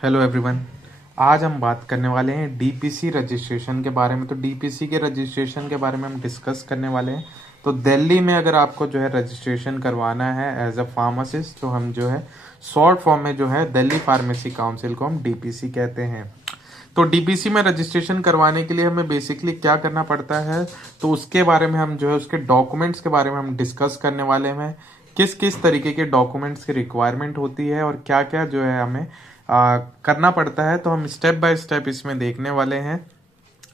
Hello everyone. आज हम बात करने वाले हैं डीपीसी रजिस्ट्रेशन के बारे में। तो डीपीसी के रजिस्ट्रेशन के बारे में हम डिस्कस करने वाले हैं। तो दिल्ली में अगर आपको जो है रजिस्ट्रेशन करवाना है एज अ फार्मासिस्ट, तो हम जो है शॉर्ट फॉर्म में जो है दिल्ली फार्मेसी काउंसिल को हम डीपीसी कहते हैं। तो डीपीसी में रजिस्ट्रेशन करवाने के लिए हमें बेसिकली क्या करना पड़ता है, तो उसके बारे में हम जो है उसके डॉक्यूमेंट्स के बारे में हम डिस्कस करने वाले हैं। किस किस तरीके के डॉक्यूमेंट्स की रिक्वायरमेंट होती है और क्या क्या जो है हमें करना पड़ता है, तो हम स्टेप बाय स्टेप इसमें देखने वाले हैं।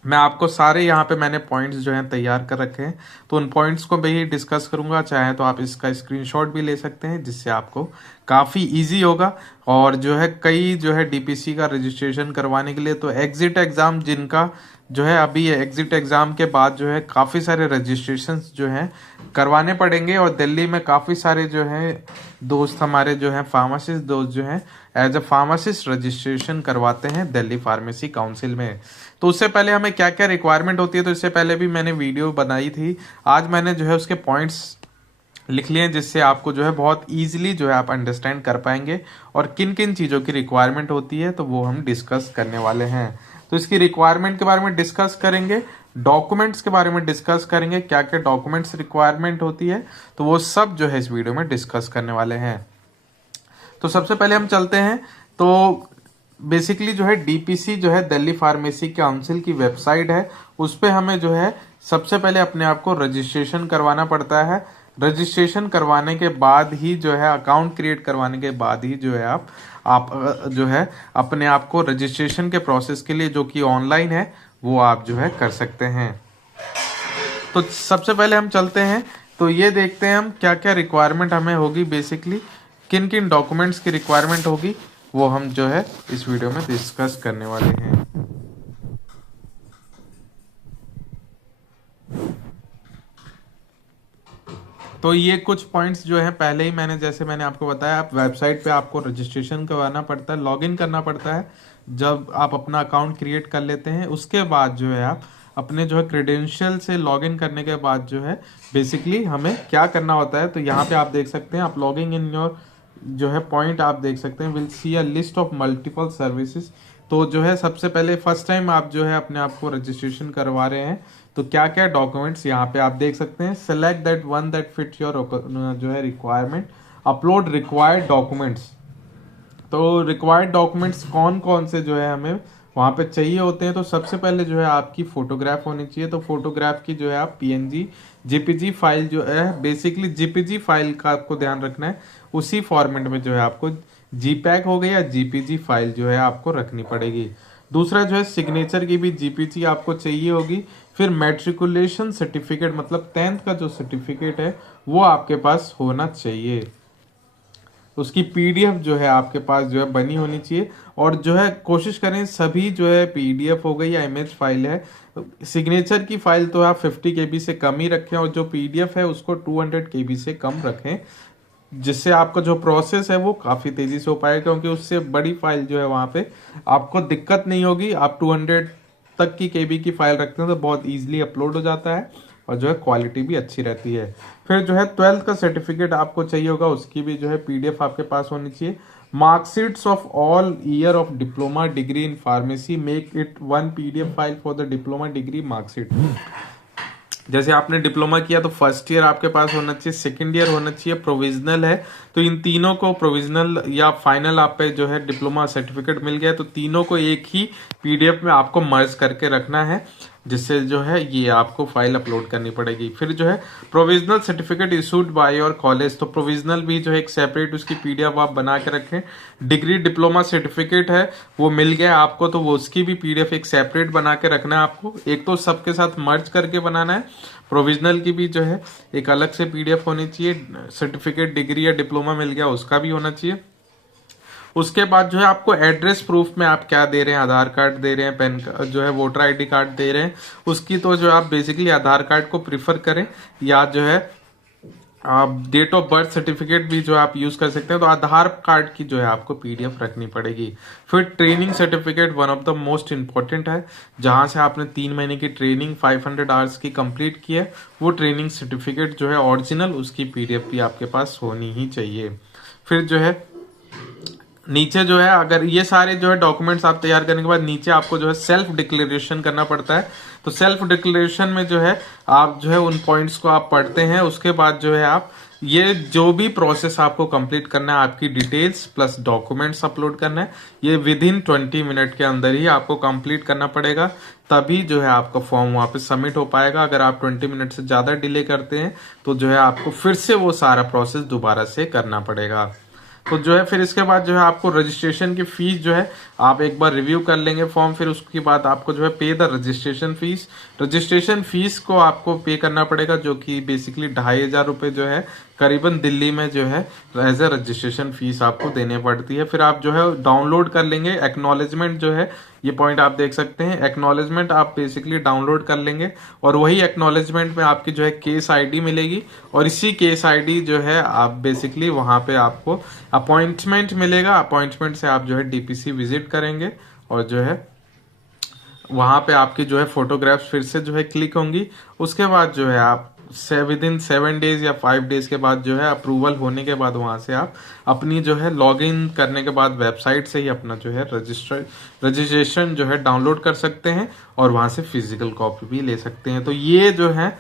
मैं आपको सारे यहाँ पे मैंने पॉइंट्स जो हैं तैयार कर रखे हैं, तो उन पॉइंट्स को भी डिस्कस करूंगा। चाहे तो आप इसका स्क्रीनशॉट भी ले सकते हैं, जिससे आपको काफ़ी इजी होगा। और जो है कई जो है डीपीसी का रजिस्ट्रेशन करवाने के लिए तो एग्जिट एग्ज़ाम जिनका जो है अभी एग्जिट एग्ज़ाम के बाद जो है काफ़ी सारे रजिस्ट्रेशन जो हैं करवाने पड़ेंगे। और दिल्ली में काफ़ी सारे जो हैं दोस्त हमारे जो हैं फार्मासिस्ट दोस्त जो हैं एज अ फार्मासिस्ट रजिस्ट्रेशन करवाते हैं दिल्ली फार्मेसी काउंसिल में। तो उससे पहले हमें क्या क्या रिक्वायरमेंट होती है, तो इससे पहले भी मैंने वीडियो बनाई थी। आज मैंने जो है उसके पॉइंट्स लिख लिए हैं, जिससे आपको जो है बहुत इजीली जो है आप अंडरस्टैंड कर पाएंगे और किन किन चीज़ों की रिक्वायरमेंट होती है, तो वो हम डिस्कस करने वाले हैं। तो इसकी रिक्वायरमेंट के बारे में डिस्कस करेंगे, डॉक्यूमेंट्स के बारे में डिस्कस करेंगे, क्या क्या डॉक्यूमेंट्स रिक्वायरमेंट होती है, तो वो सब जो है इस वीडियो में डिस्कस करने वाले हैं। तो सबसे पहले हम चलते हैं। तो बेसिकली जो है डीपीसी जो है दिल्ली फार्मेसी काउंसिल की वेबसाइट है, उस पर हमें जो है सबसे पहले अपने आप को रजिस्ट्रेशन करवाना पड़ता है। रजिस्ट्रेशन करवाने के बाद ही जो है अकाउंट क्रिएट करवाने के बाद ही जो है आप जो है अपने आप को रजिस्ट्रेशन के प्रोसेस के लिए, जो कि ऑनलाइन है, वो आप जो है कर सकते हैं। तो सबसे पहले हम चलते हैं, तो ये देखते हैं हम क्या क्या रिक्वायरमेंट हमें होगी, बेसिकली किन किन डॉक्यूमेंट्स की रिक्वायरमेंट होगी, वो हम जो है इस वीडियो में डिस्कस करने वाले हैं। तो ये कुछ पॉइंट्स जो है पहले ही मैंने आपको बताया, आप वेबसाइट पे आपको रजिस्ट्रेशन करवाना पड़ता है, लॉगिन करना पड़ता है। जब आप अपना अकाउंट क्रिएट कर लेते हैं, उसके बाद जो है आप अपने जो है क्रेडेंशियल से लॉगिन करने के बाद जो है बेसिकली हमें क्या करना होता है, तो यहाँ पे आप देख सकते हैं, आप लॉगिंग इन योर जो है पॉइंट आप देख सकते हैं, will see a list of multiple services. तो जो है सबसे पहले फर्स्ट टाइम आप जो है अपने आप को रजिस्ट्रेशन करवा रहे हैं, तो क्या क्या डॉक्यूमेंट्स यहाँ पे आप देख सकते हैं। Select that one that fits your जो है रिक्वायरमेंट, अपलोड रिक्वायर्ड डॉक्यूमेंट्स। तो रिक्वायर्ड डॉक्यूमेंट्स कौन कौन से जो है हमें वहाँ पे चाहिए होते हैं, तो सबसे पहले जो है आपकी फोटोग्राफ होनी चाहिए। तो फोटोग्राफ की जो है आप पीएनजी जेपीजी फाइल जो है, बेसिकली जेपीजी फाइल का आपको ध्यान रखना है, उसी फॉर्मेट में जो है आपको जीपैक हो गया या जीपीजी फाइल जो है आपको रखनी पड़ेगी। दूसरा जो है सिग्नेचर की भी जीपीजी आपको चाहिए होगी। फिर मैट्रिकुलेशन सर्टिफिकेट, मतलब 10th का जो सर्टिफिकेट है वो आपके पास होना चाहिए, उसकी पीडीएफ जो है आपके पास जो है बनी होनी चाहिए। और जो है कोशिश करें सभी जो है पीडीएफ हो गई या इमेज फाइल है, सिग्नेचर की फाइल तो आप 50 केबी से कम ही रखें, और जो पीडीएफ है उसको 200 केबी से कम रखें, जिससे आपका जो प्रोसेस है वो काफ़ी तेज़ी से हो पाएगा। क्योंकि उससे बड़ी फाइल जो है वहाँ पे आपको दिक्कत नहीं होगी। आप 200 तक की केबी की फाइल रखते हैं तो बहुत ईजिली अपलोड हो जाता है, और जो है क्वालिटी भी अच्छी रहती है। फिर जो है 12th का सर्टिफिकेट आपको चाहिए होगा, उसकी भी जो है पीडीएफ आपके पास होनी चाहिए। Marksheets of all year of diploma degree in pharmacy, make it one PDF file for the diploma degree marksheet. जैसे आपने डिप्लोमा किया तो फर्स्ट ईयर आपके पास होना चाहिए, सेकंड ईयर होना चाहिए, प्रोविजनल है तो इन तीनों को, प्रोविजनल या फाइनल आप पे जो है डिप्लोमा सर्टिफिकेट मिल गया, तो तीनों को एक ही पीडीएफ में आपको मर्ज करके रखना है, जिससे जो है ये आपको फाइल अपलोड करनी पड़ेगी। फिर जो है provisional certificate issued by your college, तो प्रोविजनल भी जो है एक सेपरेट उसकी पीडीएफ आप बना के रखें। डिग्री डिप्लोमा सर्टिफिकेट है वो मिल गया आपको, तो वो उसकी भी पीडीएफ एक सेपरेट बना के रखना है आपको। एक तो सबके साथ मर्ज करके बनाना है, प्रोविजनल की भी जो है एक अलग से पीडीएफ होनी चाहिए, सर्टिफिकेट डिग्री या डिप्लोमा मिल गया उसका भी होना चाहिए। उसके बाद जो है आपको एड्रेस प्रूफ में आप क्या दे रहे हैं, आधार कार्ड दे रहे हैं, पैन जो है वोटर आईडी कार्ड दे रहे हैं, उसकी तो जो आप बेसिकली आधार कार्ड को प्रिफर करें, या जो है आप डेट ऑफ बर्थ सर्टिफिकेट भी जो आप यूज कर सकते हैं। तो आधार कार्ड की जो है आपको पीडीएफ रखनी पड़ेगी। फिर training certificate one of the most important है, जहां से आपने 3 महीने की ट्रेनिंग 500 आवर्स की कंप्लीट की है, वो ट्रेनिंग सर्टिफिकेट जो है ओरिजिनल, उसकी पीडीएफ भी आपके पास होनी ही चाहिए। फिर जो है नीचे जो है अगर ये सारे जो है डॉक्यूमेंट्स आप तैयार करने के बाद नीचे आपको जो है सेल्फ डिक्लेरेशन करना पड़ता है। तो सेल्फ डिक्लेरेशन में जो है आप जो है उन पॉइंट्स को आप पढ़ते हैं, उसके बाद जो है आप ये जो भी प्रोसेस आपको कंप्लीट करना है, आपकी डिटेल्स प्लस डॉक्यूमेंट्स अपलोड करना है, ये विद इन 20 मिनट के अंदर ही आपको कंप्लीट करना पड़ेगा, तभी जो है आपका फॉर्म वहां पे सबमिट हो पाएगा। अगर आप 20 मिनट से ज्यादा डिले करते हैं तो जो है आपको फिर से वो सारा प्रोसेस दोबारा से करना पड़ेगा। तो जो है फिर इसके बाद जो है आपको रजिस्ट्रेशन की फीस जो है आप एक बार रिव्यू कर लेंगे फॉर्म, फिर उसके बाद आपको जो है पे the registration fees. Registration fees को आपको पे करना पड़ेगा, जो कि बेसिकली 2500 रुपये जो है करीबन दिल्ली में जो है एज ए रजिस्ट्रेशन फीस आपको देने पड़ती है। फिर आप जो है डाउनलोड कर लेंगे एक्नॉलेजमेंट, जो है ये पॉइंट आप देख सकते हैं, एक्नॉलेजमेंट आप बेसिकली डाउनलोड कर लेंगे और वही एक्नॉलेजमेंट में आपकी जो है केस आईडी मिलेगी, और इसी केस आईडी जो है आप बेसिकली वहां पे आपको अपॉइंटमेंट मिलेगा। अपॉइंटमेंट से आप जो है डीपीसी विजिट करेंगे और जो है वहां पे आपकी जो है फोटोग्राफ्स फिर से जो है क्लिक होंगी। उसके बाद जो है आप विद इन 7 डेज या 5 डेज के बाद जो है अप्रूवल होने के बाद वहां से आप अपनी जो है लॉग इन करने के बाद वेबसाइट से ही अपना जो है रजिस्ट्रेशन जो है डाउनलोड कर सकते हैं और वहां से फिजिकल कॉपी भी ले सकते हैं। तो ये जो है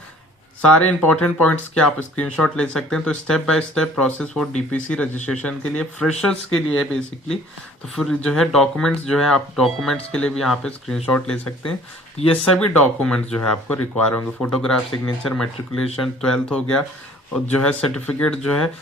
सारे इंपॉर्टेंट पॉइंट्स के आप स्क्रीनशॉट ले सकते हैं। तो step by step process for DPC registration के लिए फ्रेशर्स के लिए है बेसिकली। तो फिर जो है डॉक्यूमेंट्स जो है आप डॉक्यूमेंट्स के लिए भी यहाँ पे स्क्रीनशॉट ले सकते हैं। तो ये सभी डॉक्यूमेंट्स जो है आपको रिक्वायर होंगे, फोटोग्राफ, सिग्नेचर, मेट्रिकुलेशन, 12th हो गया, और जो है सर्टिफिकेट जो है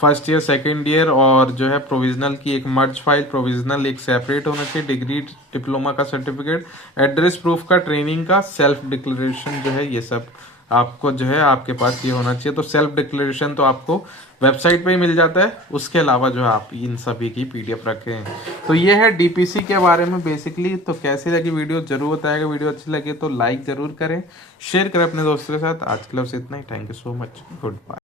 फर्स्ट ईयर, सेकेंड ईयर, और जो है प्रोविजनल की एक मर्ज फाइल, प्रोविजनल एक सेपरेट होना चाहिए, डिग्री डिप्लोमा का सर्टिफिकेट, एड्रेस प्रूफ का, ट्रेनिंग का, सेल्फ डिक्लेरेशन जो है, ये सब आपको जो है आपके पास ये होना चाहिए। तो सेल्फ डिक्लेरेशन तो आपको वेबसाइट पे ही मिल जाता है, उसके अलावा जो है आप इन सभी की पीडीएफ रखे हैं। तो ये है डीपीसी के बारे में बेसिकली। तो कैसी लगी वीडियो जरूर बताएगा, वीडियो अच्छी लगे तो लाइक जरूर करें, शेयर करें अपने दोस्तों के साथ। आज के लिए बस इतना ही। Thank you so much, good bye.